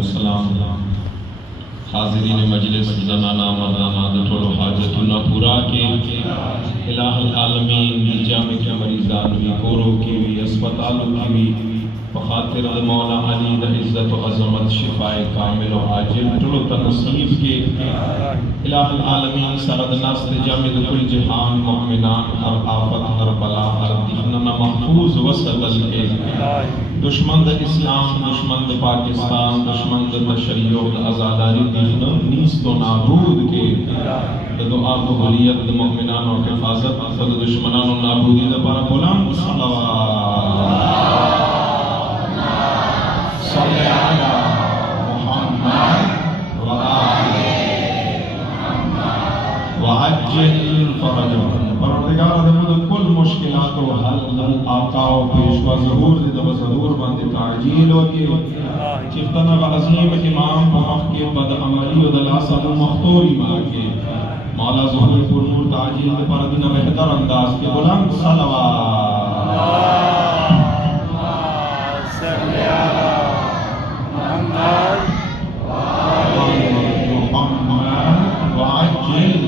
السلام حاضرین مجلس زنانہ مردانہ دٹھولو حاجتنا پورا کے الہ العالمین جامع کے مریضان بھی کورو کی بھی اسپتالوں کی بھی بخاطر مولا علی دا عزت و عظمت شفاء کامل و عاجل ٹلو تنصیب کے الہ العالمین سرد نست جامع کل جہان مؤمنان ہر آفت ہر بلا ہر دفننا محفوظ وسط کے دشمن دا اسلام دشمن دا پاکستان دشمن دا تشریع دا ازاداری دفن نیست و نابود کے دعا قبولیت دا مؤمنان و حفاظت دا دشمنان و نابودی دا پارا بلند صلوات صلی علی محمد و آل محمد وعجل فرجهم پروردگار دمود کل مشکلات و حل آقا و پیشوا ظہور دید و ظہور بند تعجیل و کی چفتنا و عظیم امام پمخ کے بد عملی و دلاسا و مختوری ماں کے مولا ظہور پر نور تعجیل دے پر دن بہتر انداز کے بلند صلوات صلی علی محمد وعجل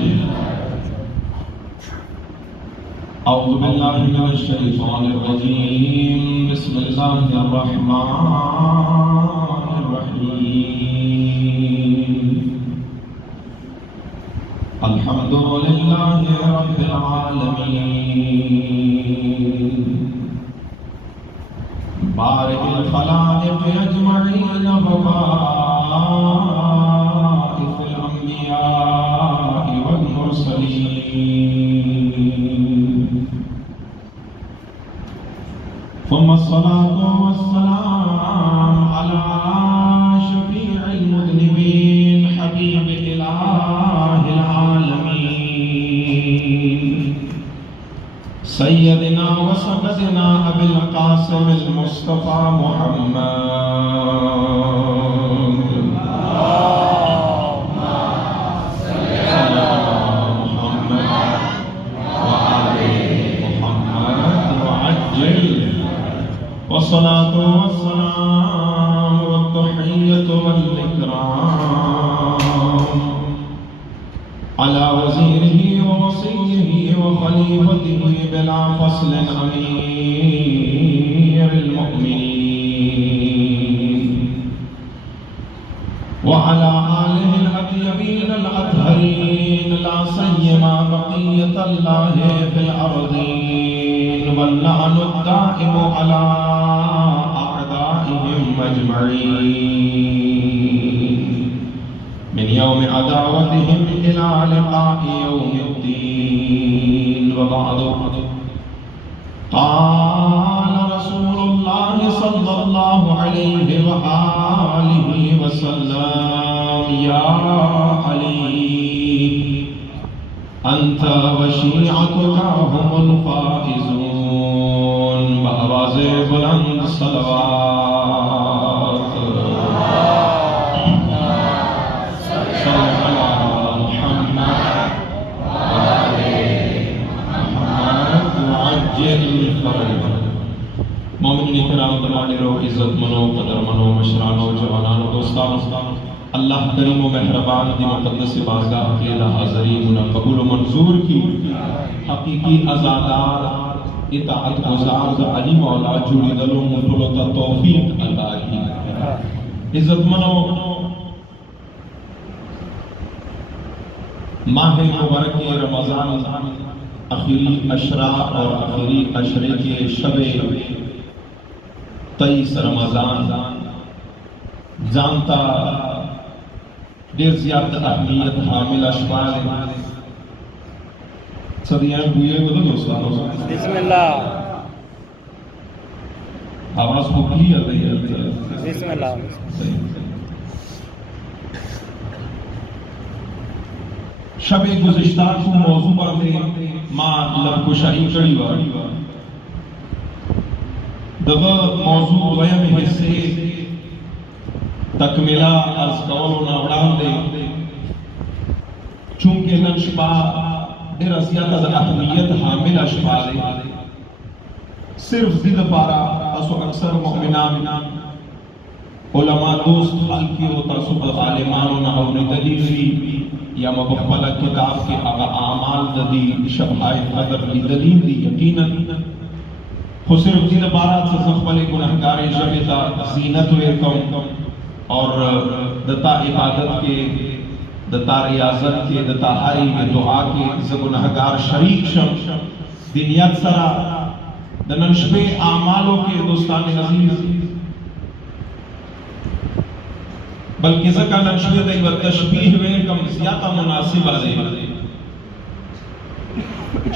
اعوذ باللہ من الشیطان الرجیم بسم اللہ الرحمن الرحیم الحمد للہ رب العالمین بارئ الخلائق اجمعین وباعث الانبیاء والمرسلین ثم الصلاة والسلام على شفيع المذنبين حبيب إله العالمين سيدنا وسندنا أبي القاسم المصطفى محمد والصلاة والسلام والتحية والإكرام على وزيره ووصيه وخليفته بلا فصل أمير المؤمنين وعلى آله الأطيبين الأطهرين لا سيما بقية الله في الأرضين واللعن الدائم على أعدائهم أجمعين من يوم عداوتهم إلى لقاء يوم الدين وبعد قال رسول الله صلى الله عليه وآله وسلم يا علي أنت وشيعتك هم الفائزون بآواز بلند صلوات صلی علی محمد وآل محمد وعجل فرجهم مومنین کرام تمہاری رو عزت منو قدر منو مشرانو جوانانو دوستانو اللہ کریم و مہربان دی مقدس بارگاہ کے حاضری منہ قبول و منظور کی حقیقی ازادار اطاعت گزار علی مولا جوڑی دلو مطلو تا توفیق عطا کی عزت منو ماہ مبارک رمضان آخری اشرا اور آخری اشرے کے شب 23 رمضان جانتا دیر زیادہ اہمیت حامل اشبار صدیان ہوئے گو دوستانو بسم اللہ آواز کو کلیئر رہی ہے بسم اللہ شب گزشتہ کو موضوع پر دے ماں لب کو شاہی چڑی واری دغا موضوع دویم حصے تکملہ از قول و نوڑان دے چونکہ ننشبہ دیر ازیاد از اہمیت حامل اشبہ دے صرف زد پارا اسو اکثر مؤمنان علماء دوست حال کی ہوتا صبح عالمان و نحوری دلیلی یا مبخبلہ کتاب کے اعمال دی شبہائے قدر لی دلیل دی یقیناً خسر دین بارات سے سخبل گناہگار شبیتا زینت ویرکم اور دتا عبادت کے دتا ریاضت کے دتا ہائی دعا کے گناہگار شریک شم دنیات سرا دنشبے اعمالوں کے دوستان عزیز بلکہ زکا نشبے دے و تشبیح ویرکم زیادہ مناسب آزے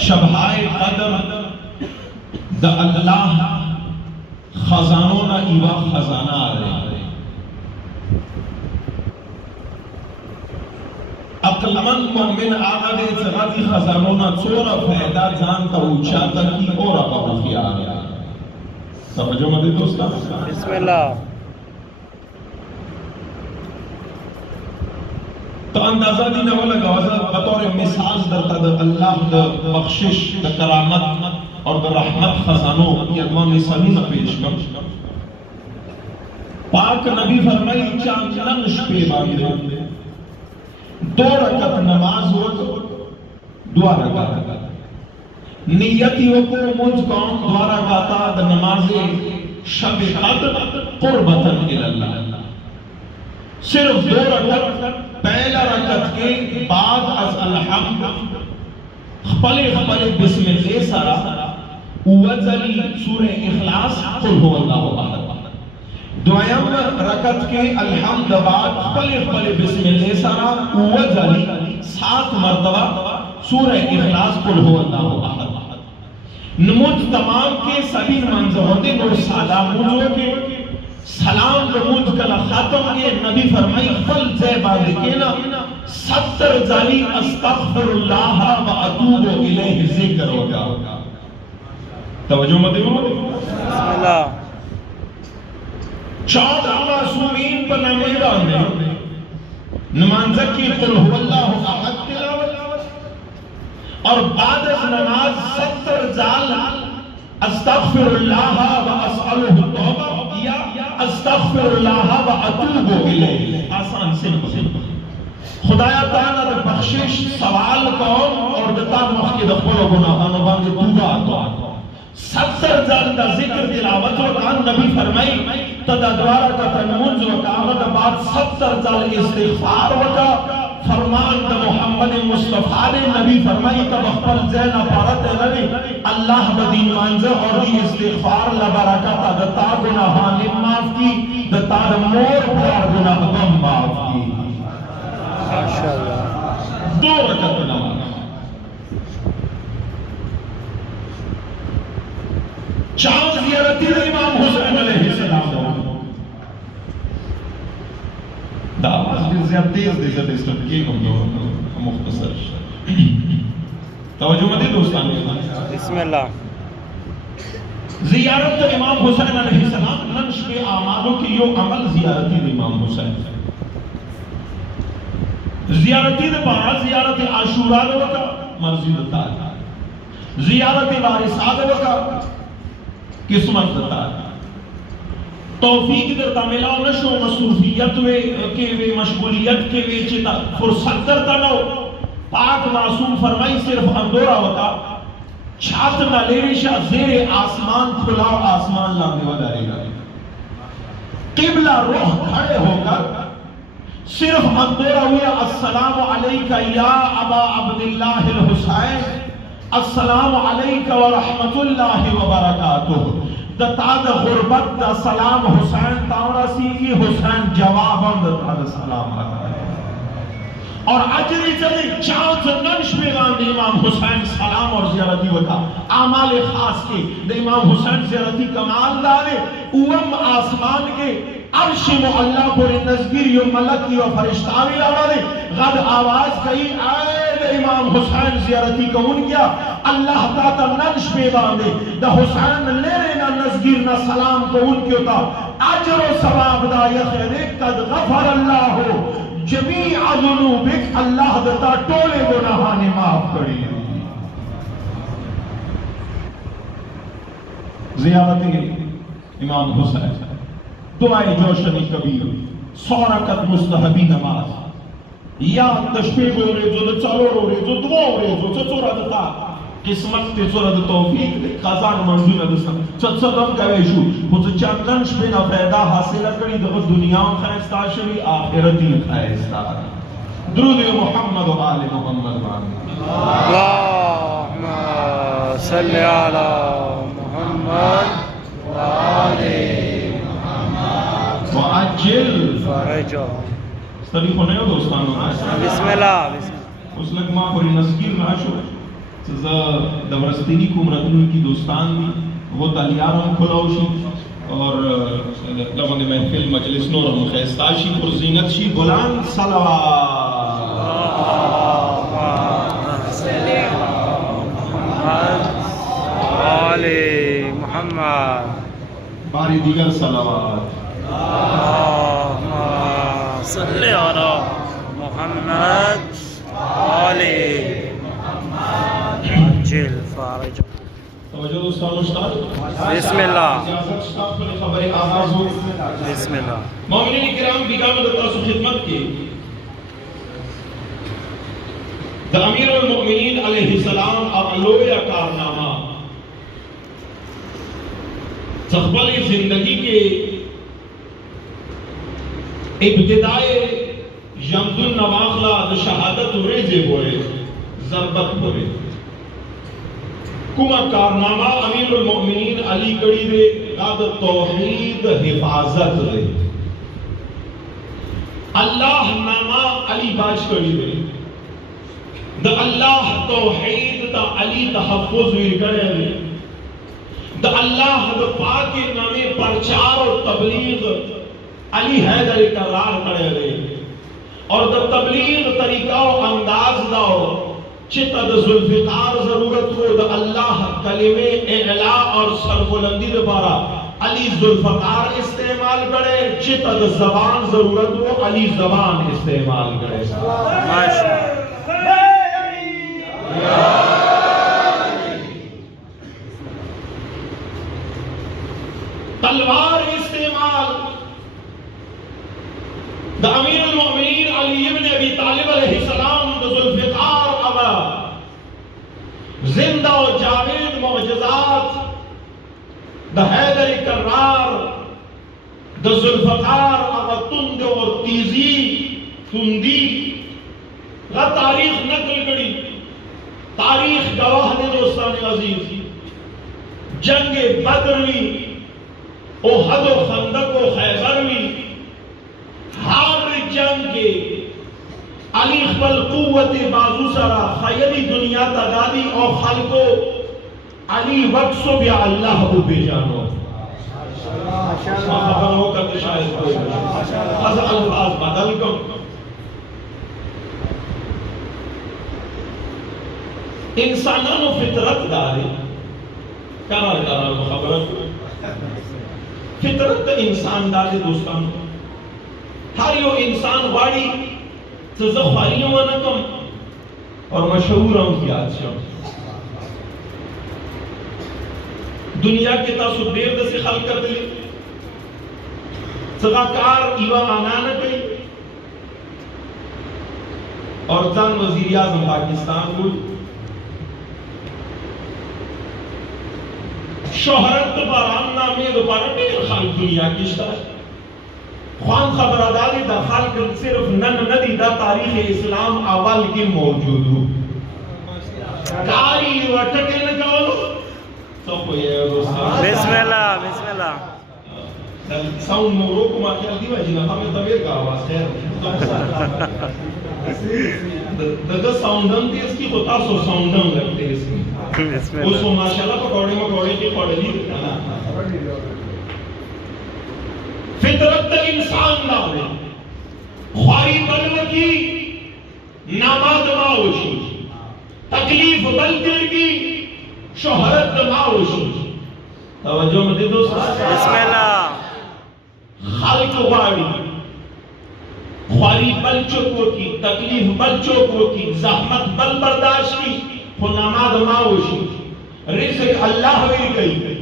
شبہائے قدر دا اللہ خزانوں نا ایوا خزانہ آرے اقلمن مومن آمدے سراتی خزانوں نا چورا فیدہ جان کا اوچاتا کی اور اپا خفی آرے سمجھو مدے دوستا بسم اللہ تو اندازہ دینا والا گوازہ بطور مثال درتا دا اللہ دا بخشش دا کرامت اور دا رحمت خزانوں کی ادوہ مثالوں پیش کر پاک نبی فرمائی چاند شپے باندھے 2 رکعت نماز وقت 2 رکعت نیتی وقت منز کون 2 رکعتا دا نماز شب قدر قربتاً الاللہ صرف 2 رکعت پہلا رکعت کے بعد از الحمد خپلے بسم اللہ سارا وزلی سورہ اخلاص قل ہو اللہ احد دویم رکعت کے الحمد بعد خپلے بسم اللہ سارا وزلی 7 مرتبہ سورہ اخلاص قل ہو اللہ احد نمود تمام کے سبھی منظر ہوتے نور سالہ موجود کے سلام نمود کلا خاتم کے نبی فرمائی فل زیبان دیکھنا 70 ذالی استغفر اللہ و اتوب الیہ ذکر ہوگا توجہ مدی ہو بسم اللہ 14 معصومین پر نمیدان دے نمانزہ کی قل هو اللہ احد تلاوت اور بعد از نماز 70 ذال استغفر اللہ و اسألہ التوبہ یا استغفر اللہ و اتوب الیہ آسان سن خدایا تعالیٰ دا بخشش سوال کون اور دتا مخی دخل و گناہان باندے توبہ آتا 70 ذال دا ذکر تلاوت وقان نبی فرمائی تدا دوارا کا تنمونز وقاوت بعد 70 ذال استغفار وقا فرمان دا محمد مصطفیٰ نے نبی فرمائی تب اخبر زینہ پارت نبی اللہ دا دین مانزہ اور دی استغفار لبرکتا دتا گناہان معاف کی دتا دا مور پیار گناہ بم معاف کی ماشاءاللہ 2 رکعت نماز 4 زیارتی امام حسین علیہ السلام دعواز بھی زیادہ تیز دے زیادہ استرکی کم جو مختصر توجہ مدی دوستان بسم اللہ زیارت امام حسین علیہ السلام ننش کے آمادوں کی یو عمل زیارتی امام حسین زیارتی دے پارا زیارت عاشورہ دے وقا مرضی دتا زیارت وارثہ دے وقا قسمت دتا توفیق درتا ملاو نشو مصروفیت کے مشغولیت کے چیتا فرصت درتا نو پاک معصوم فرمائی صرف اندورا ہوتا چھات نہ لے ریشا زیر آسمان کھلاو آسمان لانے ودارے گا قبلہ روح کھڑے ہو کر صرف اندورا ہویا السلام علیکہ یا ابا عبداللہ الحسین السلام علیکہ ورحمت اللہ وبرکاتہ دتا دا غربت دا سلام حسین تاورا سی کی حسین جواباً دتا دا سلام اور اجری چلی چاند ننش پیغام دا امام حسین سلام اور زیارتی وکا اعمال خاص کے دا امام حسین زیارتی کمال دارے اوام آسمان کے عرش معلّہ پر نزگیری و ملکی و فرشتاوی لڑا دے غد آواز کئی آئے امام حسین زیارتی کون کیا اللہ تعالیٰ ننش پہ باندے دا حسین لینے نا نزگیر نا سلام کون کیوں تا اجر و ثواب دا یخیرے قد غفر اللہ ہو جمیع ذنوبک اللہ دتا ٹولے گناہانے معاف کری زیارتی امام حسین دعائے جوشنی کبیر 100 رکعت مستحبی نماز یا تشبیح ریزو دو چلو ریزو دو ریزو چچورا دتا قسمت تی چورا دو توفیق دی خزان منزول دستا چچدم کوئی شو خود چندن شپینا پیدا حاصلہ کری دو دنیا خیستا شوی آخرتی خیستا درود محمد و آل محمد اللهم صل على محمد وآل محمد وعجل فرجهم ستری خونے ہو دوستانو بسم اللہ اس لگ ماں پوری نسکیر ناشو سزا دورستینی کو مرتنی کی دوستان دی وہ تالیاروں کھلاوشی اور لوگوں محفل مجلس نور ہم خیستاشی پر زینت شی بلند صلوات آل محمد باری دیگر صلوات اللهم صل على محمد آل محمد عجل فرجهم توجہ دوستانو اشتار بسم اللہ اجازت اشتار پر خبر آغاز ہو بسم اللہ مومنین کرام بیگام اللہ سے خدمت کی دا امیر المؤمنین علیہ السلام اور علویہ کارنامہ تقبل زندگی کے ابتدائے یمد النواخلہ دا شہادت ریزے بورے ضربت بورے کما کارنامہ امیر المؤمنین علی کڑی دے دا توحید حفاظت دے اللہ نامہ علی باش کڑی دے دا اللہ توحید دا علی تحفظ ویر کرے دے دا اللہ دا پاک نامے پرچار اور تبلیغ علی حیدر اقرار کرے دے اور دا تبلیغ طریقہ و انداز داو چتا دا ذوالفقار ضرورت ہو دا اللہ کلمے اعلاء اور سربلندی دا بارا علی ذوالفقار استعمال کرے چتا دا زبان ضرورت ہو علی زبان استعمال کرے تلوار استعمال دا امیر المؤمنین علی ابن ابی طالب علیہ السلام دا ذوالفقار ابا زندہ و جاوید معجزات دا حیدر کرار دا ذوالفقار ابا تند اور تیزی تندی غا تاریخ نقل کری تاریخ گواہ دے دوستان عزیز جنگ بدر وی احد و خندق و خیبر وی ہر جنگ کے علی خبل قوت بازو سرا خیلی دنیا تدادی اور خلقو علی وقصو بیا اللہ کو بیجانو خبر ہو کر شاید کوئی از الفاظ بدل کم انسانانو فطرت دارے کرار خبرت فطرت انسان دارے دوستانو ہر یو انسان واڑی سزا خواریوں ونکم اور مشہور ہوں کی آجشم دنیا کے تاسو دیر دسی خلقت لی سزا کار ایوہ آنانا کئی اور زن وزیر اعظم پاکستان کو شہرت دوبارہ نامی دوبارہ دیر خلق دنیا کشتا ہے خوان خبرداری دا خلق صرف نن ندی دا تاریخ اسلام اول کی موجود ہو کاری وٹکے نکالو تو کوئی ہے بسم اللہ بسم اللہ ساؤنڈ مورو کو ماکیال دیوا جینا ہمیں طبیر کا آواز خیر دا ساؤنڈن تی اس کی خطا سو ساؤنڈن لگتے اس کی اس کو ماشاءاللہ پکوڑے کی پڑے لی فطرت انسان دارے خواری بلوکی ناماد ماوشی تکلیف بلدر کی شہرت ماوشی توجہ میں دے دوست بسم اللہ خلق واری خواری بل چوکو کی تکلیف بل چوکو کی زحمت بل برداشت کی خو ناماد ماوشی رزق اللہ ویر گئی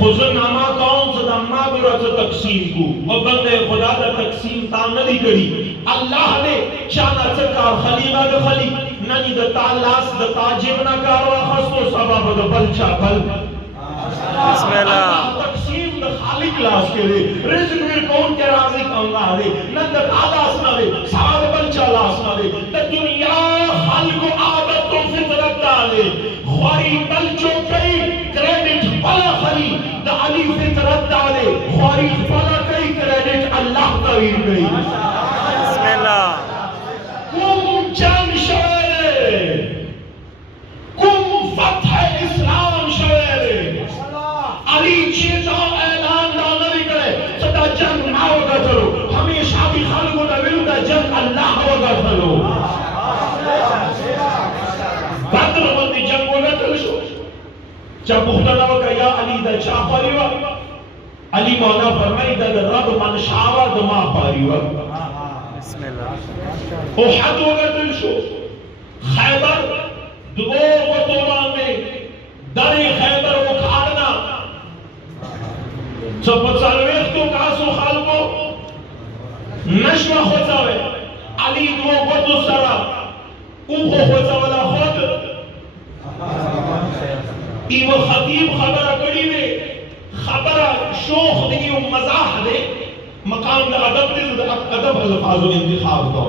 خزن نامہ کون صدا اما ضرورت تقسیم کو و بندے خدا دا تقسیم تا ندی کری اللہ نے چانا چکار خلیقہ دا خلی ننی دا تالاس دا تاجب نکار و خستو سبب دا بلچا بل بسم اللہ تقسیم دا خالق لاس کے لئے رزق میر کون کے رازق اللہ دے نن دا تالاس نہ دے سار بلچا لاس نہ دے دا دنیا خالق و عادت و فطرت دا دے خواری بلچو کئی کریڈٹ بلا خلی دا علی فطرت دا دے خواری بلا کئی کریڈٹ اللہ تعویر گئی بسم اللہ کم جنگ شوئے کم فتح اسلام شوئے علی چیزا اعلان دانا بھی کرے ستا جنگ نہ ہوگا چلو ہمیشہ بھی خالقوں دا ولو جنگ اللہ ہوگا چلو بدر مندی جنگ ہوگا چلو شو جب مختلہ وکا یا علی دا چاہ پاریوا علی مولا فرمائی دا رب من شاوا دما پاریوا بسم اللہ احد ہوگا چلو شو خیبر دو وطوبہ میں دری خیبر اکھاڑنا سب سالویخ تو کاسو خالقو نشوہ خوچاوے علی دو گوتو سرا اوخو خوچاولا خود ایو خطیب خبرہ کڑی دے خبرہ شوخ دے ایو مزاح دے مقام دا عدب دے عدب الفاظ و انتخاب دا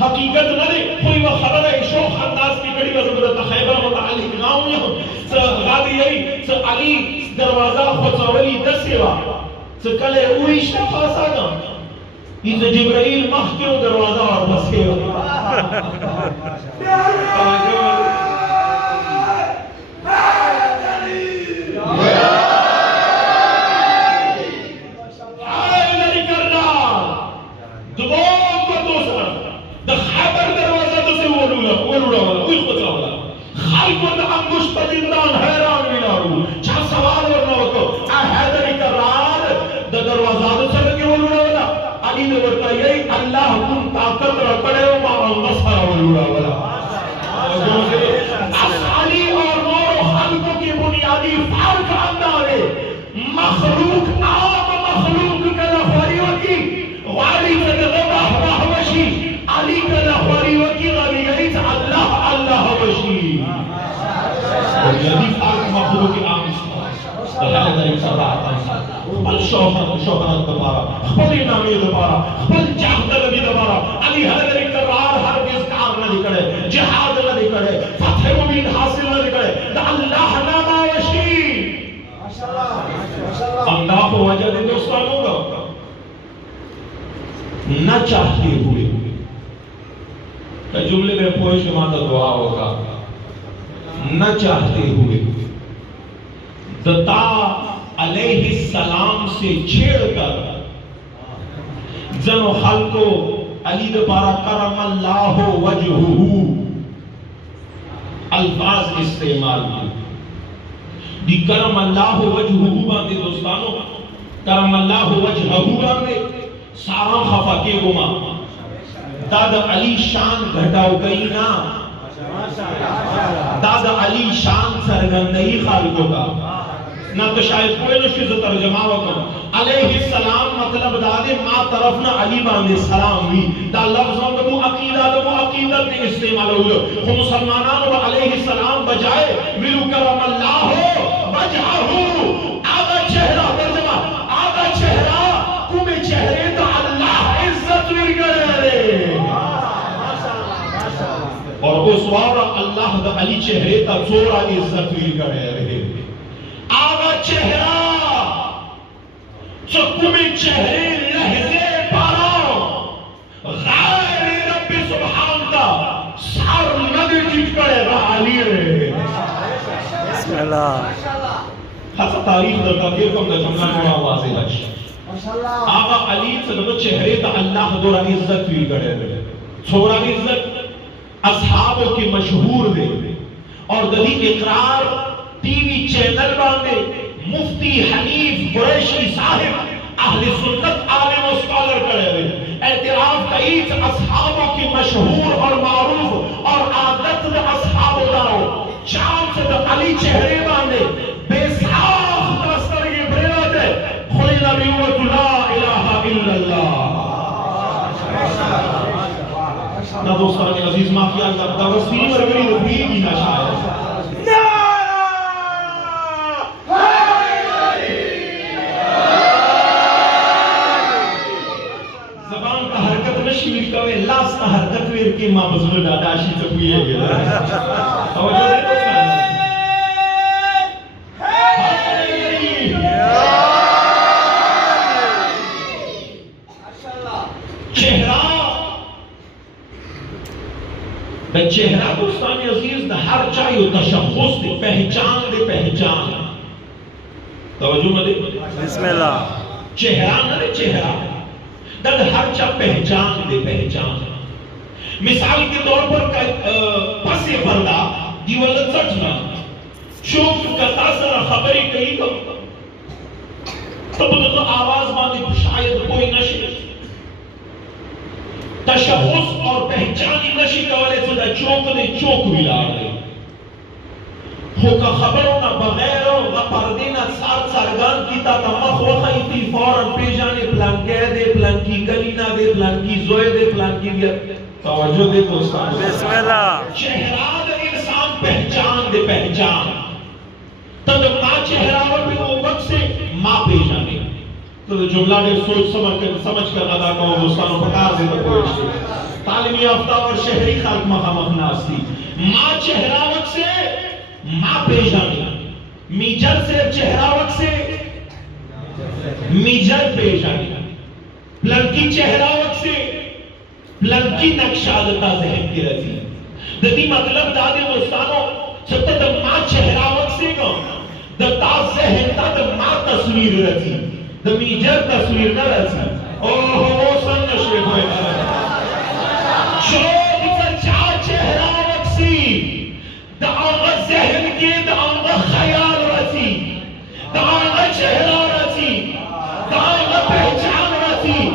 حقیقت نہ دے کوئی وہ خبرہ شوخ انداز کی کڑی وزبرت خیبر متعلق گاؤں یہاں غادی یہی علی دروازہ خطاولی دسیوا کلے اویشتا پاسا گا یہ جبرائیل مخکرو دروازہ اور بسیوا اللہ کن طاقت رکڑے و مصر ولوڑا والا علی اور نور و خلقوں کی بنیادی فرق اندارے مخلوق عام مخلوق کا لخوری وکی غالی کا غبا وحوشی علی کا لخوری وکی غالی گئی اللہ اللہ وشی بنیادی فرق مخلوق عام اللہ در ایک صدا آتا ہے بل شوہرت دبارا بل نامی دبارا بل جاہد لگی دبارا علی حضر اقرار ہر کس کار نہ دکڑے جہاد نہ دکڑے فتح مبین حاصل نہ دکڑے دا اللہ ناما وشی اللہ کو وجہ دے دوستانوں گا نہ چاہتے ہوئے کہ جملے میں پوئی شماتا دعا ہوگا نہ چاہتے ہوئے دتا علیہ السلام سے چھیڑ کر زن و خلقو علی دبارہ کرم اللہ وجہو الفاظ استعمال کی دی کرم اللہ وجہو باندے دوستانوں کرم اللہ وجہو باندے سارا خفا کے گما دادا علی شان گھٹاو گئی نا دادا علی شان سرگندہی خالقوں کا نہ تو شاید کوئی نشیز ترجمہ وکم علیہ السلام مطلب دادے ما طرفنا علی باندے السلام ہوئی دا لفظوں دمو عقیدت نے استعمال ہوئے خو مسلمانان و علیہ السلام بجائے ملو کرم اللہ ہو وجہ ہو آگا چہرہ ترجمہ آگا چہرہ کمیں چہرے تو اللہ عزت ورگرے اور اس وارا اللہ دا علی چہرے تا زورا عزت ورگرے رہے آگا چہرہ چکمی چہرے لہزے پارا غیر رب سبحان کا سار ندی جت کرے رہا علی رہے بسم اللہ خاصا تاریخ در تاکیر کم در جملہ نورا واضح ہے آگا علی سے چہرے تا اللہ دورا عزت فیل کرے رہے چھوڑا عزت اصحابوں کی مشہور دے اور دلی اقرار ٹی وی چینل باندے مفتی حنیف قریشی صاحب اہل سنت عالم و سکالر کرے ہوئے اعتراف کئیت اصحابوں کی مشہور اور معروف اور عادت اصحاب داؤ شام سے علی چہرے باندے بے ساخت رستر یہ بریوت ہے خلی نبیوت نہ دوستان عزیز مافیا کا دورستی مرگری ربی کی نشاید زبان کا حرکت نشویر کوئے لاس کا حرکت ویر کے ماں بزرگ داداشی چکوئے گئے توجہ دے دوستان چہرہ دوستان عزیز دا ہر چاہیو تشخص دے پہچان توجہ نہ دے بسم اللہ چہرہ نہ دے چہرہ دا ہر چاہ پہچان مثال کے طور پر پس پردہ دیولت سچنا شوف کا تاثر خبری کئی گا تب تو آواز باندے شاید کوئی نشے تشخص اور پہچانی نشی کولے تو دا چوک دے چوک ویلار دے خوکا خبروں نا بغیروں و پردینا ساتھ سارگان کی تا تمخ وخی تی فوراں پیجانے پلانکے دے پلانکی گلینا دے پلانکی زوئے دے پلانکی دے توجہ دے دوستان بسم اللہ چہرہ دے انسان پہچان تب ماں چہرہ پر وہ وقت سے ماں پیجانے تو جملہ نے سوچ سمجھ کر ادا کرو دوستانوں پکار سے تک تعلیمی یافتہ اور شہری خلق مخامخ ناس تھی ماں چہرہ وقت سے ماں پیشانی میجر سے چہرہ وقت سے میجر پیشانی لڑکی چہرہ وقت سے لڑکی نقشہ دتا ذہن کی رہتی دتی مطلب دادے دوستانوں چھتا دا ماں چہرہ وقت سے گا دتا ذہن تا دا ماں تصویر رہتی دا میجر تصویر نہ رہتی اوہ سن نشوے ہوئے جو دیتا چاہ چہرہ وقسی دا آنگا ذہن کے دا آنگا خیال رہتی دا آنگا چہرہ رہتی دا آنگا پہچان رہتی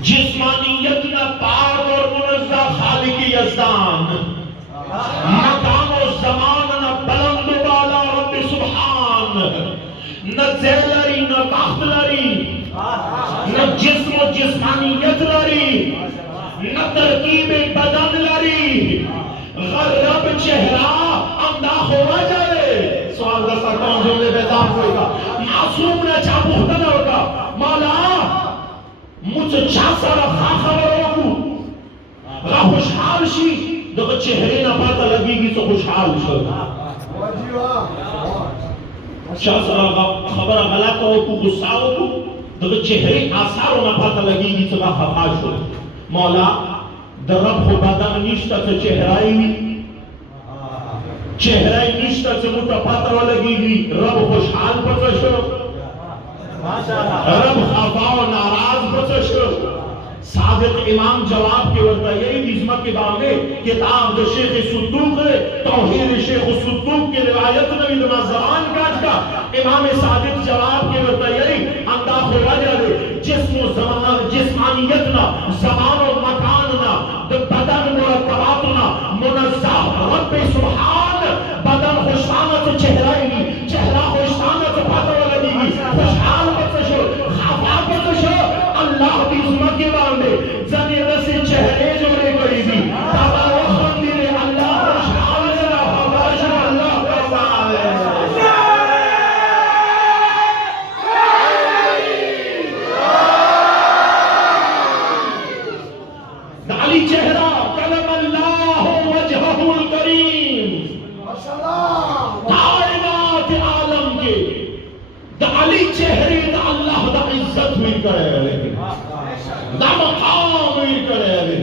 جسمانیت نہ پاک اور منزہ خالق یزدان مکان و زمان نہ بلند و بالا رب سبحان نہ ذیل لری نہ بخت لری نہ جسم و جسمانیت لری نہ ترکیب بدن لری غرب چہرہ انداخ ہوا جائے سوال دا سرکان جملے بیدار ہوئے گا معصوم نہ چاپوختہ نہ ہوگا مولا مجھے چاہ سارا خبر ہوگو را خوشحال شی دکھا چہرے نہ پاتا لگی گی تو خوشحال شد چاہ سارا خبر غلط ہوگو غصہ ہوگو دکھا چہرے آثار نہ پاتا لگی گی تو خفا شد مولا در رب خو بدن نیشتا تو چہرائی چہرائی نیشتا سے مجھے پاتا لگی گی رب خوشحال پتا شد رب خفا و ناراض بچشو صادق امام جواب کے ورطہ یہی نظمت کے بانے کتاب جو شیخ صدوق ہے توحید شیخ صدوق کی روایت نبی دماغ زمان کاج کا امام صادق جواب کے ورطہ یہی انداخ و وجہ دے جسم و زمان جسمانیتنا زمان و مکاننا بدن مرتباتنا منزہ رب سبحان بدن خوشانت چہرائی گی چہرہ خوشانت پاتر لگی گی خوشحال بچشو خفا بچشو اللہ کی عظمت کے باندے زنی رسی چہرے جوڑے گئی دی تابا وقت دیرے اللہ خوشحال دیرہ خباشو اللہ خوشحال علی چہرہ کلم اللہ وجہہ الکریم کائنات عالم کے دا علی چہرے دا اللہ دا عزت ہوئی کرے رہے دا مقام ہوئی کرے رہے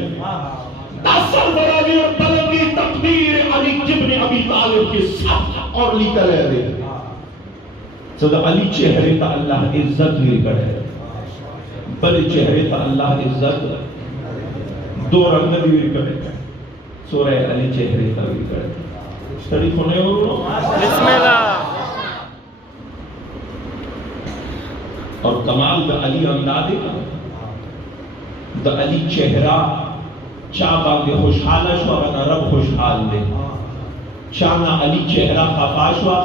دا سربراہی اور بلندی تقدیر علی ابن ابی طالب کے ساتھ اور لی کرے رہے تو دا علی چہرے تا اللہ عزت ہوئی کرے رہے بڑے چہرے تا اللہ عزت دو رنگ ہوئی کرے سورہ علی چہرے تا ہوئی کرے شریف ہونے اور بسم اللہ اور کمال دا علی اندازے کا دا علی چہرہ چاہ باندے خوشحال شوا غنا رب خوشحال دے چاہنا علی چہرہ خفا شوا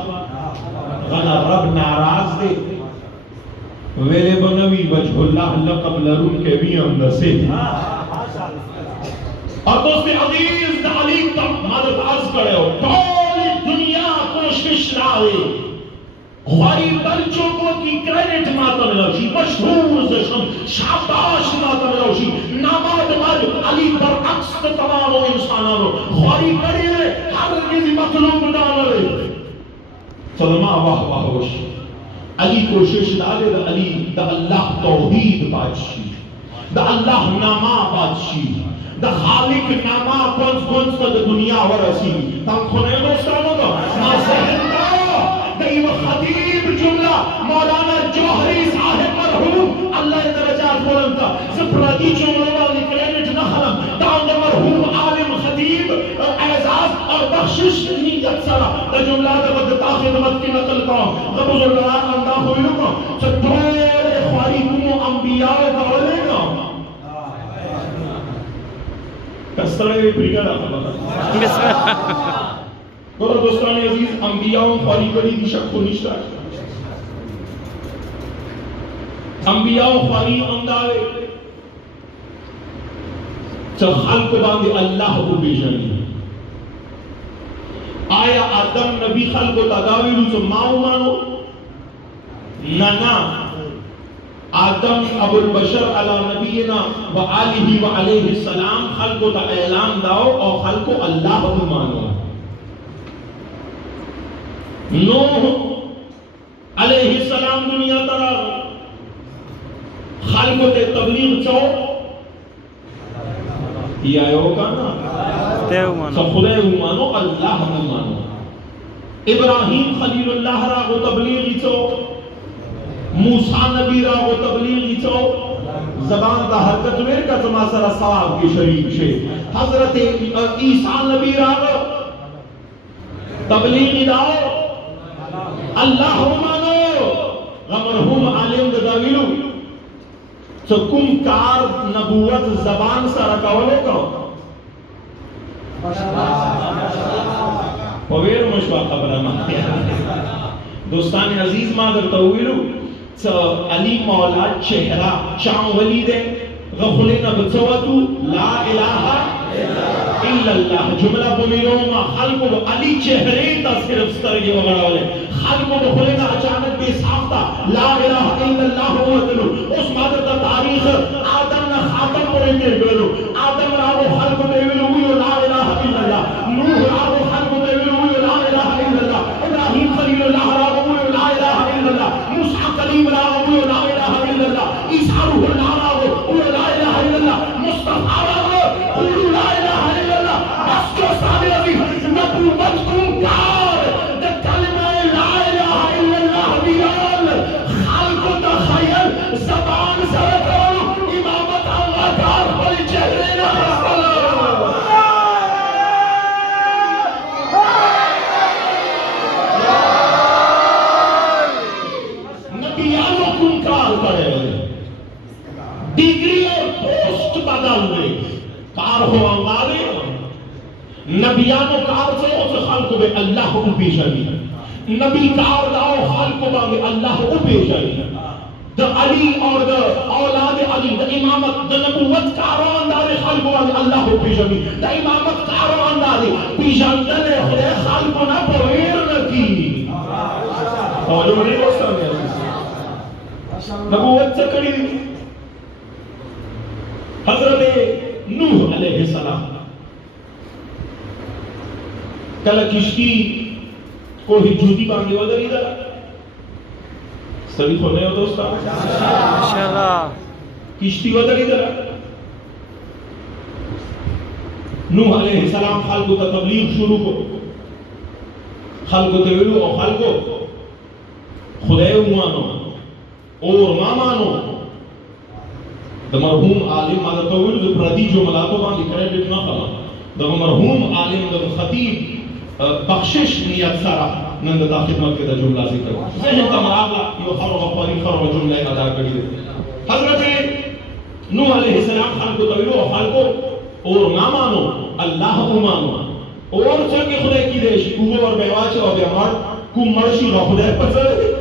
غنا رب ناراض دے ویلے بنوی وجہ اللہ لقب لرون کے بھی اندسے اور دوست عزیز دا علی تک مدد عرض کرے ہو پوری دنیا کوشش رہے خواہی بلچوں کی کریڈٹ ماتا ملوشی مشہور زشم شاباش ماتا ملوشی نامات مد علی برعکس تمام انسانانو خواہی کریے ہر کسی مطلوب دانے سلمہ واہ واہ وش علی کوشش دارے دا علی دا اللہ توحید بادشی دا اللہ نامہ بادشی دا خالق نامہ کونس تا دنیا ورسی تم کھنے دوستانو دا ما سہندا دائم خطیب جملہ مولانا جوہری صاحب مرحوم اللہ درجات بولنتا سپرادی جملہ والی کریڈٹ نخلم داؤں دا مرحوم عالم خطیب اعزاز اور بخشش نیت سرا دا جملہ دا ود تاخد مد کی نقل کا غبوز اللہ اندہ ہوئی لکا ستور اخواری کمو انبیاء کا ولے گا کسرے بریگڑا بسم اللہ اور دوستان عزیز انبیاء خواہی کری دی شک کو نشتہ انبیاء خواہی اندارے چل خلق باندے اللہ کو بیشنی آیا آدم نبی خلق کو تداویلو سے ماؤ مانو نا آدم ابو البشر علی نبینا و آلہ و علیہ السلام خلق کو تا اعلان داؤ اور خلق کو اللہ کو مانو نوح علیہ السلام دنیا ترا خالق تے تبلیغ چو یہ آئے ہو کہنا سب خدای مانو اللہ مانو ابراہیم خلیل اللہ را کو تبلیغ چو موسیٰ نبی را کو تبلیغ چو زبان دا حرکت ویر کا تما سر صاحب کی شریف شے حضرت عیسیٰ نبی را کو تبلیغ داؤ اللہ مانو غمرہم عالم داویلو تو کم کار نبوت زبان سا رکاولو کا پویر مشوا خبرہ مانتیا دوستان عزیز مادر تاویلو تو علی مولا چہرہ چاہم ولی دے غفلنا بتواتو لا الہ الا اللہ جملہ بمیروما خلق و علی چہرے تا صرف سترگی وغیرہ والے خلق و بخلنا اچانک بے ساختہ لا الہ الا اللہ وطلو اس مادر تا تاریخ آدم نا خاتم پورے میں گلو آدم راو خلق بے ولوی لا الہ الا اللہ نوح راو خلق بے ولوی لا الہ الا اللہ ابراہیم خلیل اللہ راو لا الہ الا اللہ موسیٰ کلیم راو لا الہ الا اللہ عیسیٰ روح اللہ راو لا الہ الا اللہ مصطفیٰ راو لا الہ الا اللہ بس جو سامنے ابھی نبوت کن کار دا کلمہ لا الہ الا اللہ بیان خلق و تخیل زبان سرکارو امامت اللہ کار بلی چہرے نا نبیانو کن کار کرے ڈگری اور پوسٹ بدل دے کار ہو انگارے نبیانو کار سے اس خلق بے اللہ کو پیشنی نبی کار داؤ خلق بے اللہ کو پیشنی دا علی اور دا اولاد علی دا امامت دا نبوت کاران دارے خلق بے اللہ کو پیشنی دا امامت کاران دارے پیشن دلے خدے خلق نہ پویر نکی توجہ بڑی دوستان ہے نبوت سکڑی حضرت نوح علیہ السلام کلا کشتی کوئی جوتی باندھے ہو دری دا سبھی کھولے ہو دوستا ماشاءاللہ کشتی ہو دری دا نوح علیہ السلام خلقو تا تبلیغ شروع کو خلقو تیولو اور خلقو خدای مانو اور ما مانو دا مرحوم عالم مالا تاویلو دا پردی جو ملاتو باندی کریڈٹ نہ خلا دا مرحوم عالم دا خطیب بخشش نیت سارا نند دا خدمت کے دا جملہ ذکر ذہن تا مراغلہ یو خرو غفاری خرو جملہ ادا کری دے حضرت نوح علیہ السلام خلقو تاویلو اور خلقو اور ما مانو اللہ کو مانو اور چنگی خدای کی دیش کوو اور بیواچ اور بیمار کو مرشی رو خدای پسر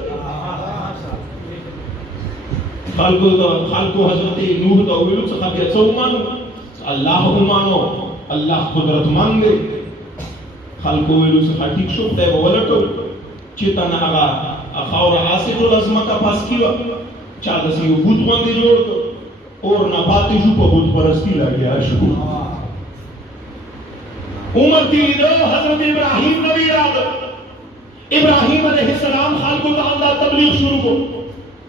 خلقو حضرت نوح تاویلو صحابیت سو مانو اللہ کو مانو اللہ قدرت مان دے خلقو ویلو صحابیت ٹھیک شو تے ولٹو چیتا نہ آگا خاور آسد الازمکا پاس کیوا چاہتا سی وہ بوت باندے جوڑ تو اور نہ باتی جو پا بوت پرستی لگیا شو عمر تیلی دو حضرت ابراہیم نبی آگ ابراہیم علیہ السلام خلقو تا اللہ تبلیغ شروع کو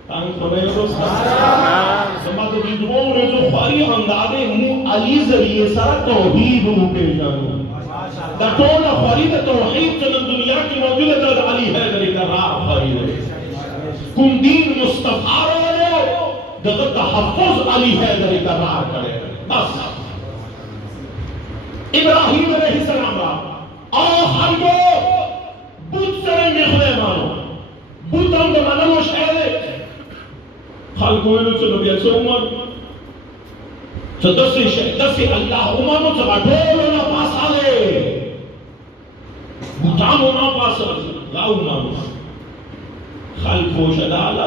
تانگ خبیر دوستا سمات جدووں رزو خاری اندازے مو علی ذریعے سارا توحید ہو کے جانو دا تولا خاری دا توحید چنن دنیا کی موجود ہے دا علی حیدری کا راہ خاری دے کم دین مصطفیٰ رو لے دا تحفظ علی حیدری کا راہ کرے بس ابراہیم علیہ السلام را آخر کو بوت سرنگے خدے مانو بوتاں دا منمو شہدے خلقو ویلو چلو بیت سے عمر چو دسی اللہ عمرو چبا ڈولو نا پاس آلے بوتانو نا پاس آلے لاؤ مانو خلقو شدالا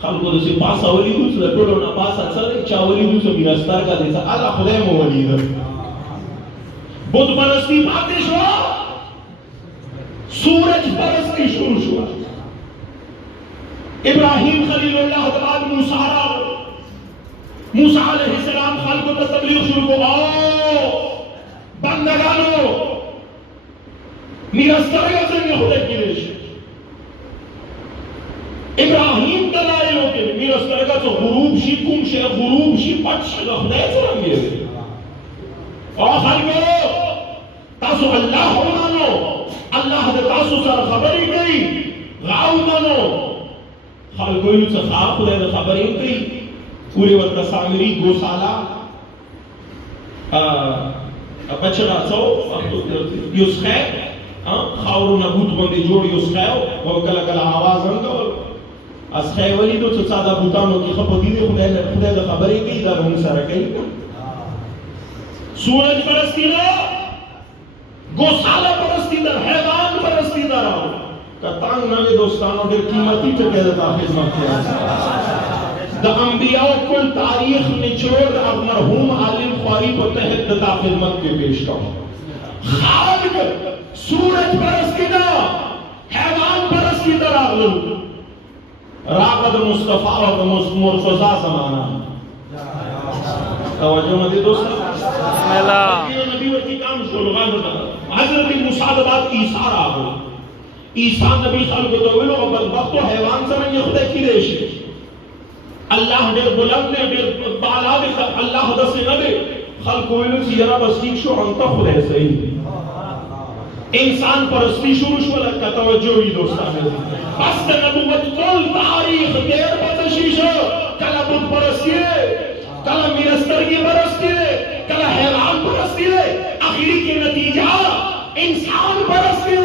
خلقو دسی پاس آولی ہو چلو ڈولو نا پاس آلے چاولی ہو چلو بیرستار کا دیسا اللہ خدای مولی در بدھ پرستی پاتے شوا سورج پرستی شروع شوا ابراہیم خلیل اللہ تعالیٰ موسیٰ علیہ السلام خلقوں تا تبلیغ شروع کو آؤ بندگانو نیرسترگا زنگی خودے کی دیش ابراہیم دلائلوں کے نیرسترگا تو غروب شی کم شی غروب شی پٹ شی خودے سرنگی دے آخر کو تاسو اللہ مانو اللہ دے تاسو سر خبری گئی غاو مانو خلقوی سے خواب خدای دے خبری گئی پورے وقت سامری گو سالہ بچڑا سو یوس خیر خاورو نبوت بندی جوڑ یوس خیر وہ کلا کلا آواز انگا از خیر ولی دو چو سادہ بوتانو کی خبر دیدے خدای دے خبری گئی در ہم سر گئی سورج پرستی نہ گوسالہ پرستی در حیوان پرستی در آؤ کتانگ ناوے دوستانوں در قیمتی چکے دیتا خدمت کیا دا انبیاء کل تاریخ نچوڑ اب مرحوم عالم خواری کو تحت دیتا خدمت کے پیش کرو خالق سورج پرستی نہ حیوان پرستی در آغلو راقد مصطفیٰ و مرفضہ زمانہ توجہ مدی دوستان بسم اللہ نبی و کام شلغان ہوتا حضرت مصادبات عیسیٰ را ہو عیسیٰ نبی خلق تو ولو بدبخت و حیوان سمجھے خدا کی ریش اللہ دیر بلند نے دیر بالا دے اللہ دا سے نہ دے خلق ولو سیرا بسیق شو انتا خدا صحیح انسان پرستی شروع شو لکا توجہ ہوئی دوستان بس نبوت کل تاریخ دیر بتشیش کلا بود پرستی کلا میرسترگی پرستی کلا حیوان پرستی آخری کے نتیجہ انسان پرستی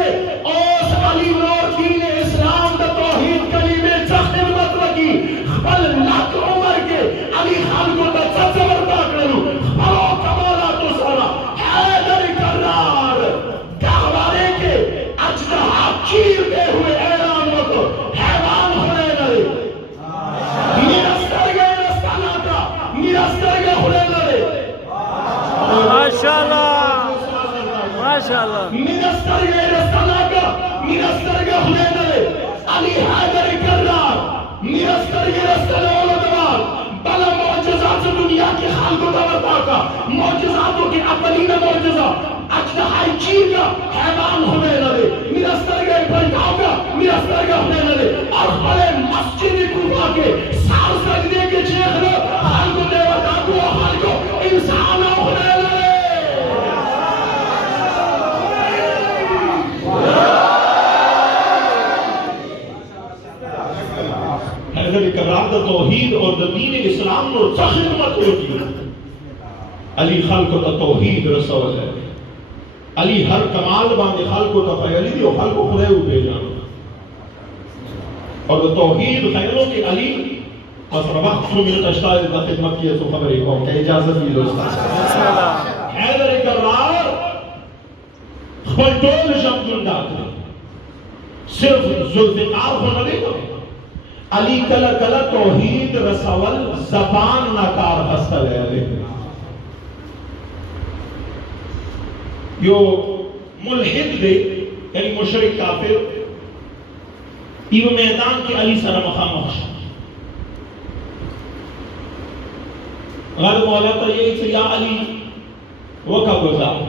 اوس علی نور دین اسلام دا توحید کلیمے چخر مطلقی خبل لاکھ عمر کے علی خان کو دا چچور تاکرلو خبلو کمالا تو سارا حیدر کرار کعبارے کے اجدہا چیر دے ہوئے اعلان کو حیوان ہونے لے میرسترگے رستاناتا میرسترگے ہونے لے ماشاءاللہ ماشاءاللہ میرسترگے رستاناتا میرسترگے ہونے لے علی حیدر کرار میرسترگے رستاناتا بلا معجزات دنیا کے خالقوں کا برتا کا معجزاتوں کے اولین معجزہ اجدہائی چیر کا حیوان ہونے لگے میرستر گئے پلٹاؤ کا میرستر کا ہونے لگے اور بڑے مسجد کوفہ کے سار سجدے کے چیخ لو حال کو دیوتا کو حال کو انسانوں ہونے لگے حیدر کرار دا توحید اور دا دین اسلام نو خدمت ہوتی علی خلق دا توحید رسول ہے علی ہر کمال باندے خلق دا خیالی دی اور خلق خدے ہو بھیجا اور دا توحید خیلوں کی علی اصر وقت شو منت اشتائی دا خدمت کیا سو خبری کو کہ اجازت بھی دوستا حیدر کرار خلطول شب جندہ تھے صرف ذوالفقار کو نہ دیکھو علی کلا کلا توحید رسول زبان ناکار حسل ہے علی یو ملحد دے یعنی مشرک کافر ایو میدان کی علی سر مخامخ غیر مولا تا یہ سے یا علی وکا گزار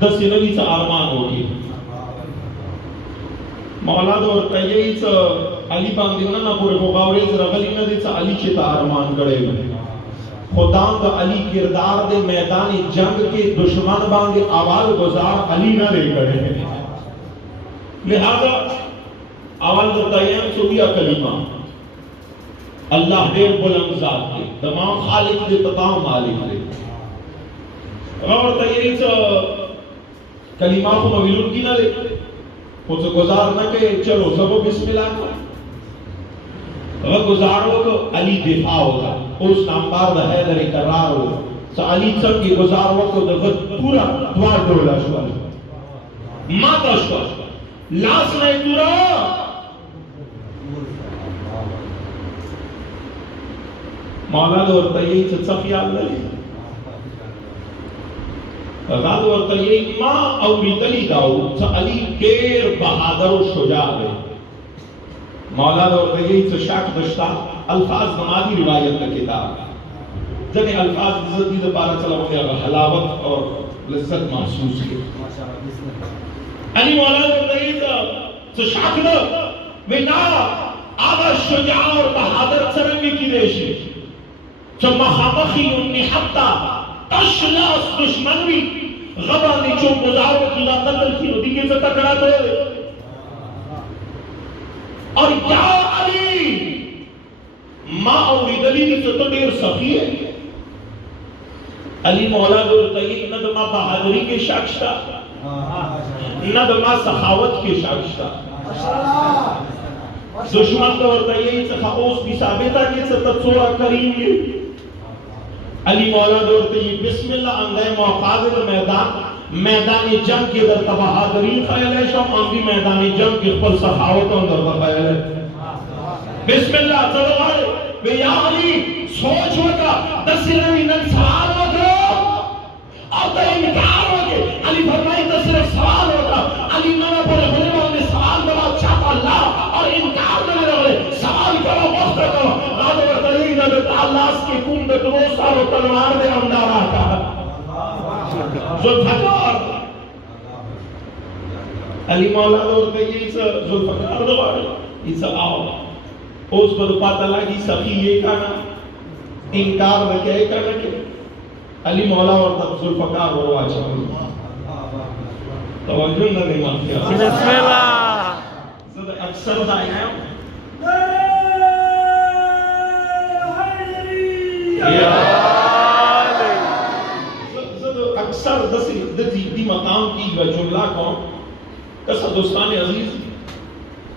دس نبی سے آرمان ہوگی مولا دور تیہی سے علی باندیونا نا پورے مقاوری سے رغلی نا دے سے علی چیتا آرمان کرے گئے خدام دا علی کردار دے میدان جنگ کے دشمن باندے آوال گزار علی نہ دے کرے گئے لہذا آوال دا تیہم سویا کلمہ اللہ دیر بلند ذات کے تمام خالق دے تمام مالک دے اور تیہی سے کلمہ کو مویلون کی نہ لے خود سے گزار نہ کہ چلو سبو بسم اللہ کا اگر گزارو تو علی دفاع ہوگا اس نامبار دا حیدر کرار ہوگا تو علی سب کی گزارو تو دفت پورا دوار دولا شوا ماتا شوا لاس نہیں دورا مولا دور تیہی سے صفی اللہ غاد اور تیہی ماں اولی دلی داؤ تو علی دیر بہادر و شجاع ہے مولا دور تیہی سے شاک دشتا الفاظ نمادی روایت کا کتاب جنہیں الفاظ عزت دیدہ پارا چلا ہونے اگر حلاوت اور لذت محسوس کی علی مولا دور تیہی سے شاک دو وینا آغا شجاع اور بہادر سرنگی کی ریشی جو مخامخی انہی حتی تشلاس دشمن بھی غبا نیچو گزارو کی لا قتل کی رو دیگے سے تکڑا دے اور یا علی ماں اولی دلیلی سے تو دیر صفی ہے علی مولا دور تیہی نہ دماء بہادری کے شاکشتا نہ دماء سخاوت کے شاکشتا دشمن دور تیہی سے خاوص بھی ثابتہ کے سے تتصورہ کریم یہ علی مولا دورتے یہ بسم اللہ اندھے موقعات میدان جنگ کے در بہادری خیال ہے شام اندھی میدان جنگ کے خل سخاوت اندر خیال ہے بسم اللہ چلو آئے بے یا علی سوچ ہوگا دسیلوی نن سوال ہوگا اور تو انکار ہوگا علی فرمائی تو صرف سوال ہوگا علی منہ پر حلمہ میں سوال دبا چاہتا اللہ اور انکار میں رہے سوال کرو وقت کرو رادو ورطلین اللہ اس کی کندت وہ سارو تلوار دے اندارا کا ذوالفقار علی مولا دور دے یہ ذوالفقار دوارے یہ آؤ اس پر پاتا لگی سخی یہ کہنا انکار میں کہے کہنا کہ علی مولا اور ذوالفقار وہ آچھا توجہ نہ نہیں مانتے بسم اللہ اکثر دائیں ہیں اکثر دی مقام کی جملہ کون کسا دوستان عزیز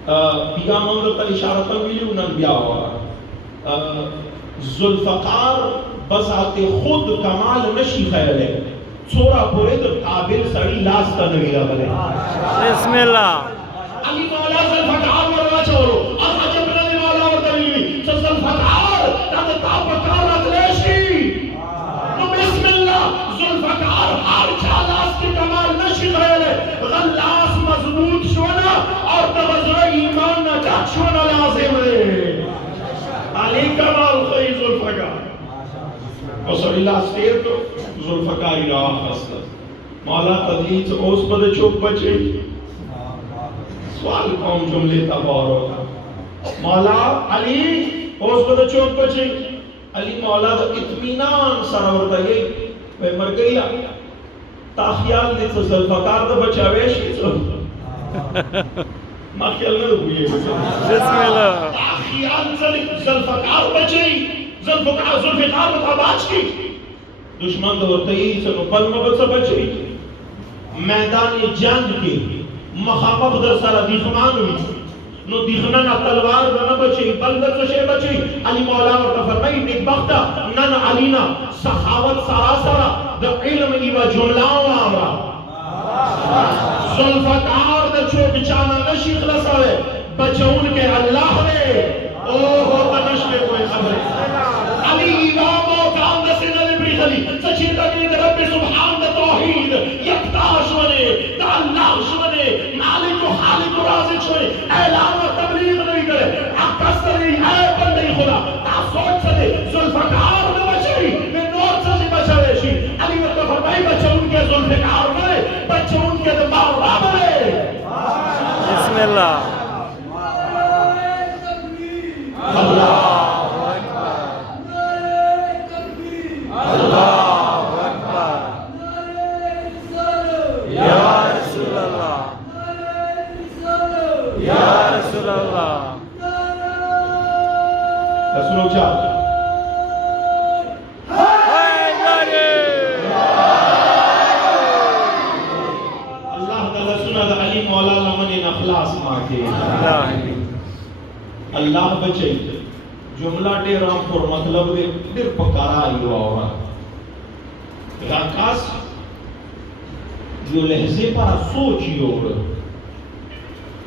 پیغام اندر تا اشارتا ملی انہاں بیا ہوا ذوالفقار بذات خود کمال نشی خیال ہے سورا پورے تو قابل سڑی لاستا نگیرہ بلے بسم اللہ علی مولا ذوالفقار وروا چھوڑو اور عجب نبی مولا ورطلیوی تو ذوالفقار تاکہ تاپکار اتریشی تو بسم اللہ ذوالفقار ہر چالاس کی کمال نشی خیال ہے غلاس مضبوط شونا اور تغذر ایمان نہ جات شونا لازم ہے علی کمال خیز ذوالفقار اور صلی اللہ سٹیر تو ذوالفقاری راہ خستہ مولا تدلیل سے اوس بد چوک بچے سوال قوم جملے تبار ہوگا مولا علی اوس بد چوک بچے علی مولا دا اطمینان سرورتا یہ وہ مر گئی تا خیال دیتا ذوالفقار دا بچاویش ما خیال نہ ہوئی بسم اللہ تا خیال ذوالفقار بچے ذوالفقار بتا باچ کی دشمن دا ورطا یہ سنو پل مبت بچے میدان جنگ کے مخامخ در سارا دیخمان ہوئی نو دیخنا نا تلوار نہ بچے بلدت سے بچے علی مولا ورطا فرمائی نیک بختہ نن علینا سخاوت سارا سارا دا علم ایوہ جملاؤں آورا ذوالفقار دا چوک چانا نشیخ لساوے بچون کے اللہ نے اوہ تنشلے کوئی خبر علی ایوہ موقعان دا سنہ لبری خلی سچیتا کی رب سبحان دا توحید یکتا شونے دا اللہ شونے مالک و خالق و رازق شونے اعلان و تبلیغ نہیں کرے اقصد نہیں اے بندی خدا تا سوچ سکے ذوالفقار نہ بچی میں نور سے بچاویشی علی وقت فرمائی بچون کے ذوالفقار مرے بچون کے دماغ رابرے بسم اللہ اللہ رسول اچھا اللہ تعالیٰ سنہ دا علی مولا لمن اخلاص ماکے اللہ بچے جملہ ڈیرام پر مطلب دے در پکارا آئیو آورا راکاس جو لحظے پر سوچی ہوگا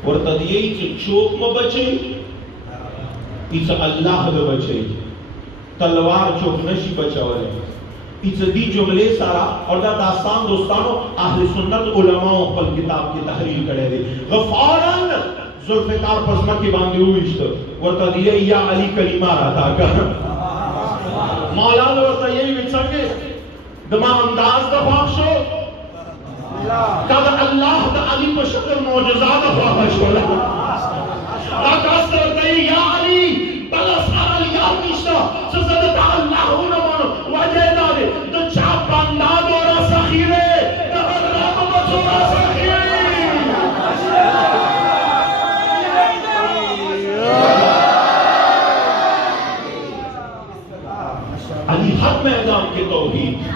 ورطا دیئی چو چوک میں بچے ایسا اللہ دا بچے تلوار چوک نشی بچا والے ایسا دی جملے سارا اور دا داستان دوستانو اہل سنت علماء پل کتاب کی تحریر کرے دے غفارن ذوالفقار پسمہ کی باندے ہوئی اشتر ورطا دیئے یا علی کلمہ رہتا کر مولا ورطا یہی بچا کے دماغ انداز دا فاقشو کہا اللہ دا علی پر شکر معجزات فاقش ہولا راکاس ورطا یا علی بلا سارا لیار نشتا سزدتا اللہ ہونا مانو وجہ دارے دا چاپ بانداد ورا سخیرے دا غرام بچورا سخیرے علی ہر میدان کے توحید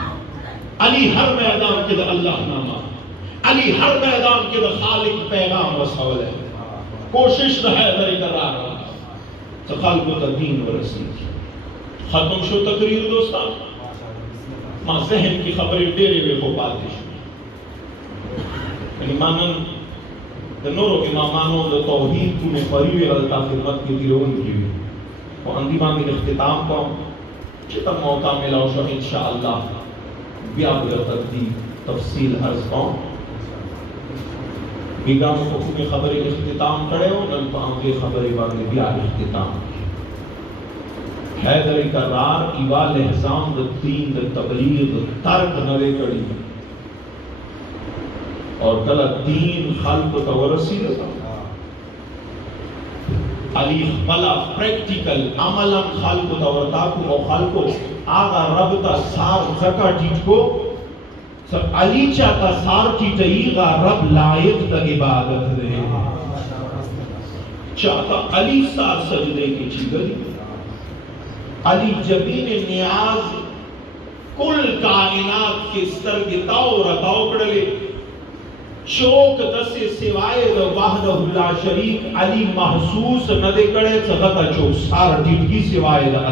علی ہر میدان کے دا اللہ نامہ علی ہر میدان کے دا خالق پیغام رسول ہے کوشش نہ ہے در اقرار تو خلق و دین و رسید ختم شو تقریر دوستان ماں ذہن کی خبری ڈیرے بے خوباتی شو یعنی مانن دا نورو امامانوں دا توحید کو نے قریب غلطہ خدمت کی دیرون کی وہ اندی مامی اختتام کو چتا موقع ملا شو انشاءاللہ بیا بلتت دی تفصیل عرض پاؤں بیگام کو کی خبری اختتام کرے ہو نل تو آنگے خبری باندے بیا اختتام حیدر کرار ایوا لحظام دا دین دا تبلیغ ترک نرے کری اور کلا دین خلق تورسی رہتا علی خلا پریکٹیکل عملا خلق تورتاکو او خلقو آگا رب تا سار زکا ٹیٹ کو علی چاہتا سار ٹیٹئیگا رب لائق تا عبادت دے چاہتا علی سار سجدے کی چیگری علی جبین نیاز کل کائنات کے سترگتاؤ رتاؤ کڑلے چوک دسے سوائے دا وحدہ اللہ شریک علی محسوس نہ دے کڑے سغتا چوک سار ٹیٹکی سوائے دا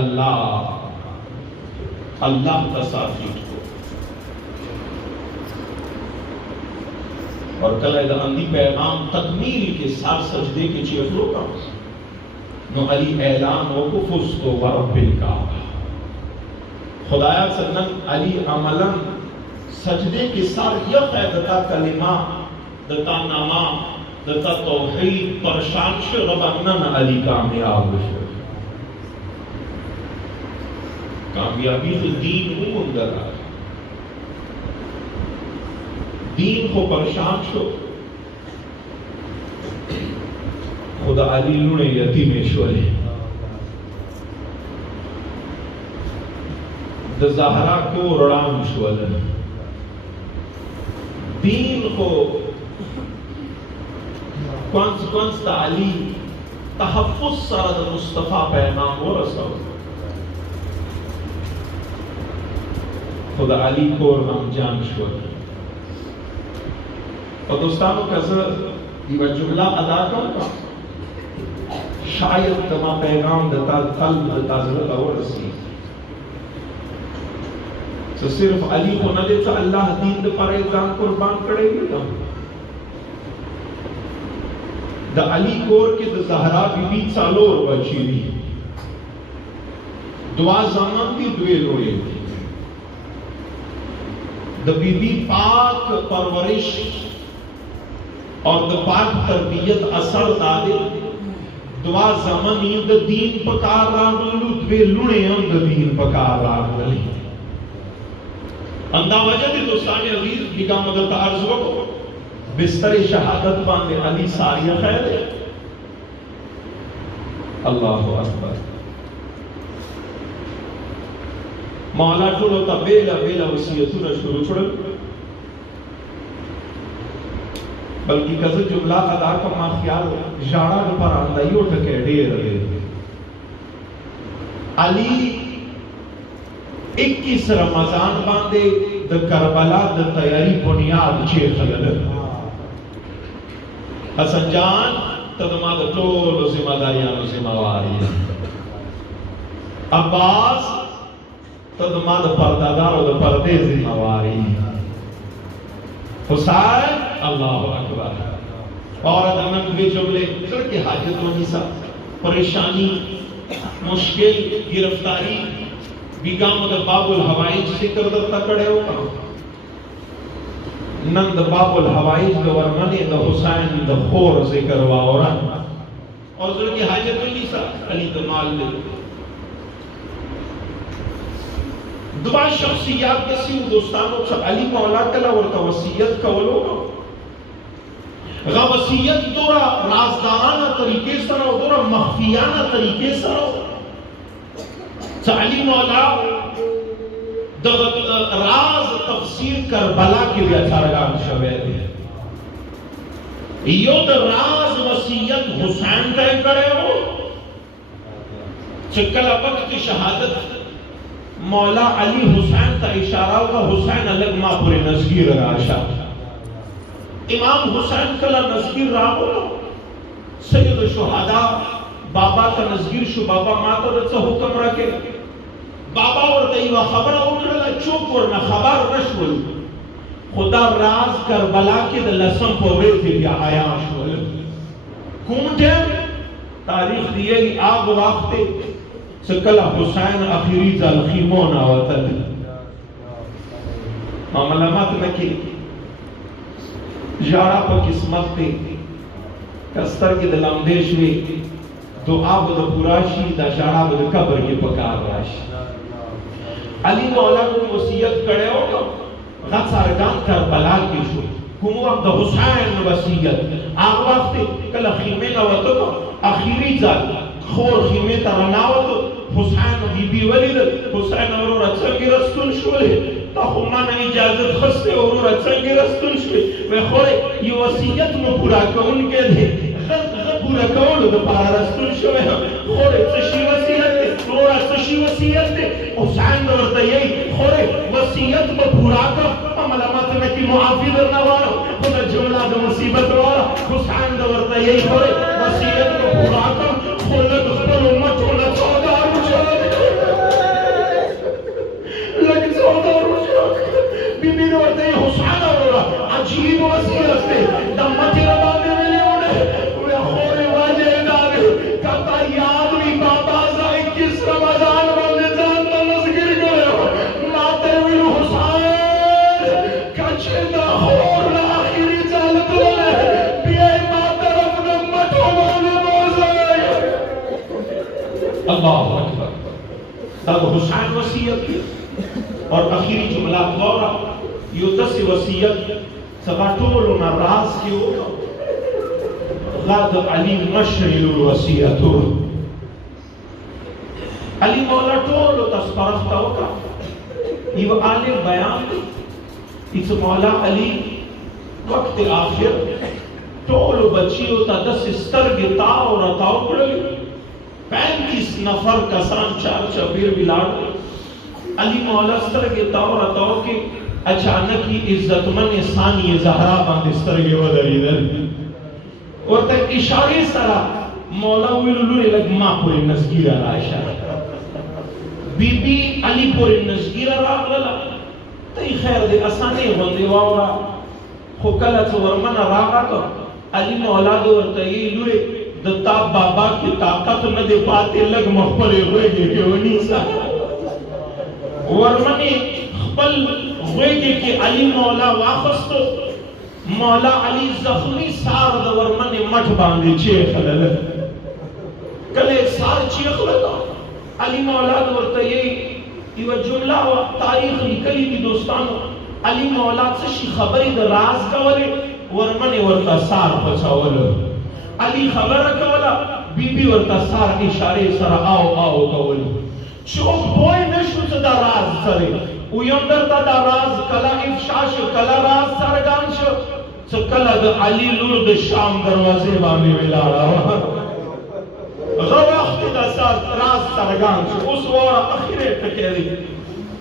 اللہ تا سار ٹیٹ کو اور کل دا اندی پیغام تکمیل کے سار سجدے کے چیز روکا نو علی اعلان ہو کو فستو ورب الکعبہ خدایہ سنن علی عملاً سجدے کے سار یک ہے دتا کلمہ دتا نامہ دتا توحید پرشان شو ربانن علی کامیاب شو کامیابی تو دین ہوں اندر آئے دین کو پریشان شو خدا علی لونے یتیم شوئے دا زہرا کو رڑان شوئے دین کو کونس دا علی تحفظ سرد مصطفیٰ پیغام و رسول خدا علی کو رام جان شوئے اور دوستانوں کا یہ جملہ ادا کرتا شاید کما پیغام دتا قلب دتا ضرورت اور رسی تو صرف علی کو نہ دیتا اللہ دین دے پر ایزان قربان کرے گی دا علی کور کے دا زہرا بی بی سالور بچی دی دعا زمان دی دوے لوڑے دا بی بی پاک پرورش اور دا پاک تربیت اثر دادے دعا زمانی دا دین پکار راگلو دوے لوڑے ہم دا دین پکار راگلی اندہ وجہ دی دوستان عزیز نگاہ مدد عرض وقت بستر شہادت باندے علی ساریہ خیر ہے اللہ اکبر مولا چھوڑو تا بیلا بیلا وسیعتو شروع چھوڑو بلکہ کسی جملہ ادا کا ما خیال جاڑا پر آندائیو ٹھکے ڈیر رہے علی 21 رمضان باندے دا کربلا دا تیاری بنیاد چھے خلل حسن جان تدما دا طول ذمہ داریاں ذمہ واری عباس تدما دا پردادار و دا پردے ذمہ واری حسین اللہ اکبر اور ادمن بھی جملے پھر کے حاجت و نیسا پریشانی مشکل گرفتاری بیگام دا باب الحوائج ذکر در تکڑے ہوگا نند باب الحوائج دا ورمنی دا حسین دا خور ذکر واورا اور ذر کی حاجت و نیسا علی دمال لے دعا شخصیات کسی دوستانوں سے علی مولا کلا ورطا وسیعت کولو غا وسیعت دورا رازدارانہ طریقے سر ہو دورا مخفیانہ طریقے سر ہو علی مولا راز تفسیر کربلا کے لئے اتھارگان شوید ہے یہ دا راز وسیعت حسین تے کرے ہو چکل وقت شہادت مولا علی حسین تا اشارہ ہوگا حسین الگ ماں پورے نزگیر راشا امام حسین کلا نزگیر رہا ہوگا سید شہداء بابا تا نزگیر شو بابا ماں تا رچا حکم رکھے بابا اور تیوہ خبر اوکرلا چوک ورنہ خبر رشول خدا راز کربلا کے دلسم پوے تھے یا آیا شول کونٹے تاریخ دیئے گی آگ واقتے سکلہ حسین اخیری ذالخیمون آواتل معلومات نکی جارا پا قسمت تے کستر کے دل اندیش میں دعا بدا پوراشی دا جارا بدا قبر کے پکار راشی علی مولا کو وسیعت کرے ہوگا غد سارگان کربلا کی شو کمو اب دا حسین وسیعت آگ وقت کل خیمے نواتو اخیری ذات خور خیمے ترناواتو حسین بی بی ولید حسین اور اچھر کی رستن شولے تا خمان اجازت خستے اور اچھر کی رستن شولے وہ خورے یہ وسیعت میں پورا کون کے دے پورا کون دا پارا رستن شولے خورے چشی وسیعت دے نورا چشی وسیعت دے حسین دورتا یہی خورے وسیعت میں پورا کر ملامات میں کی معافی درنا وارا خدا جملہ دا مصیبت وارا حسین دورتا یہی خورے وسیعت میں پورا کر خودت خبر امت ہونا چودہ لیکن چودہ بی بی نے ورتے حسین اور عجیب وسیعت دے دمتی ربانے میں لے انہیں وہ خورے واجہ دارے کہتا یاد بھی بابا زائی کس رمضان والے جانتا نذکر گئے ہو ماتے ہوئی حسین کچھ دا خور آخری جالت والے بیئے ماتے رب نمتوں والے موزائے اللہ اکبر تب حسین وسیعت کی اور اخیری جملات دورہ یہ 10 وسیعت څنګه ټولو نه راز کې وکړو غاد علي مشعل الوصیتو علی مولا ټولو تسپارښتنه وکړه یو عالم بیان دی چې مولا علی وقت آخر ټولو بچیو ته د سترګې تاو راتاو کړلې 35 نفر کسان چار چبیر ولاړ علی مولا سترګې تاو راتاو کې اچانک ہی عزتمن ثانی زہرا باندې سترګې ودرېدل ورته اشارې سره مولا ویل لورې لږ ما پورې نسګیره راشه بی بی علی پورې نسګیره راغله ته خیر دې اسانه باندې واوره خو کله چې ورمنه راغله علی مولا دې ورته یې لورې د تا بابا کی طاقت نه دی پاتې لږ مخبرې وږي کې ونیسه ورمنه خپل وږي کې علی مولا واخستو مولا علی زخمی سار د ورمنه مټ باندې چیخ لله کله سار چیخ لله علی مولا ورته یو جمله او تاریخ لیکلی دي دوستانو علی مولا څه شي خبرې د راز کولې ورمنه ورته سار پچاول علی خبره کوله بیبي ورته سار اشاره سره او کول څوک پوه نشو څه د راز سره ویم درته دا راز کله افشا شو کله راز څرګند شو څه کله د علی لور د شام دروازې باندې ولاړه هغه وخت د راز څرګند شو اوس وره اخیره ټکی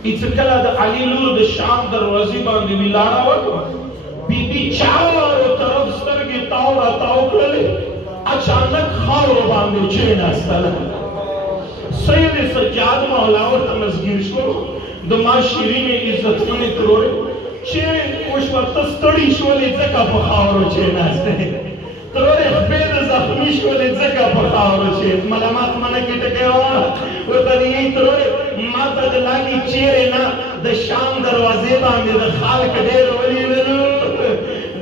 دی چې کله د علی لور د شام دروازې باندې ولاړه وه بیبي چارو طرف سترګې تاو کړلې اچانک خاورو باندې کېناستله سید سجاد مولا ورته مسګیر شو د ما شیرینې عزتمنې ترورې چیرې وشوه ته ستړي شولې ځکه په خاورو کېناستې ترورې خپې د زخمي شولې ځکه په خاورو چې ملامت منه کې ټکی وه ورته دې ترورې ما ته د لاندې چیرې نه د شام دروازې باندې د خلک ډېر ولیدلو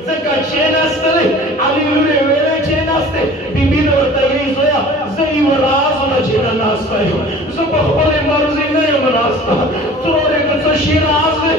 ځکه کېناستلې علي لورې ویلې کېناستې بیبي ورته یې زویه زه یو راز نه چې نه ناسته یم زه په خپلې مرضي نه یم ناسته ترورې که څه شي راز دی